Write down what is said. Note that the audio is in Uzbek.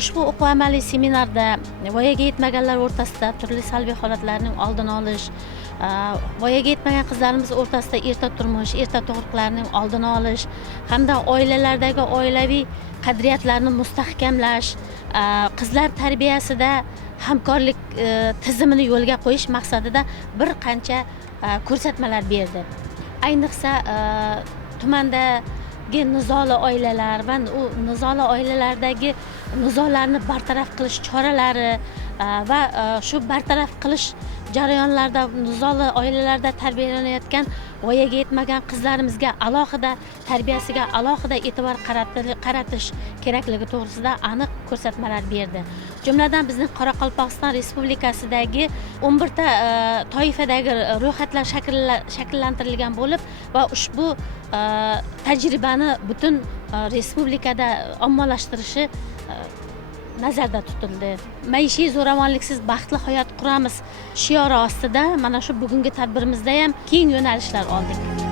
Ushbu o'quv amaliy seminarda voyaga yetmaganlar o'rtasida turli salbiy holatlarning oldini olish, voyaga yetmagan qizlarimiz o'rtasida erta turmush, erta tug'ruqlarning oldini olish hamda oilalardagi oilaviy qadriyatlarni mustahkamlash, qizlar tarbiyasida hamkorlik tizimini yo'lga qo'yish maqsadida bir qancha ko'rsatmalar berdi. Ayniqsa tumandagi nizoli oilalar va u nizoli oilalardagi nizolarni bartaraf qilish choralari va shu bartaraf qilish jarayonlarida nizoli oilalarda tarbiyalanayotgan voyaga yetmagan qizlarimizga alohida tarbiyasiga alohida e'tibor qaratish kerakligi to'g'risida aniq ko'rsatmalar berdi. Jumladan bizning Qoraqalpog'iston Respublikasidagi 11 ta toifadagi ro'yxatlar shakllantirilgan bo'lib va ushbu tajribani butun respublikada ommalashtirishi nazarda tutildi. Maishiy zo'ravonliksiz baxtli hayot quramiz shiori ostida mana shu bugungi tadbirimizda ham keng yo'nalishlar oldik.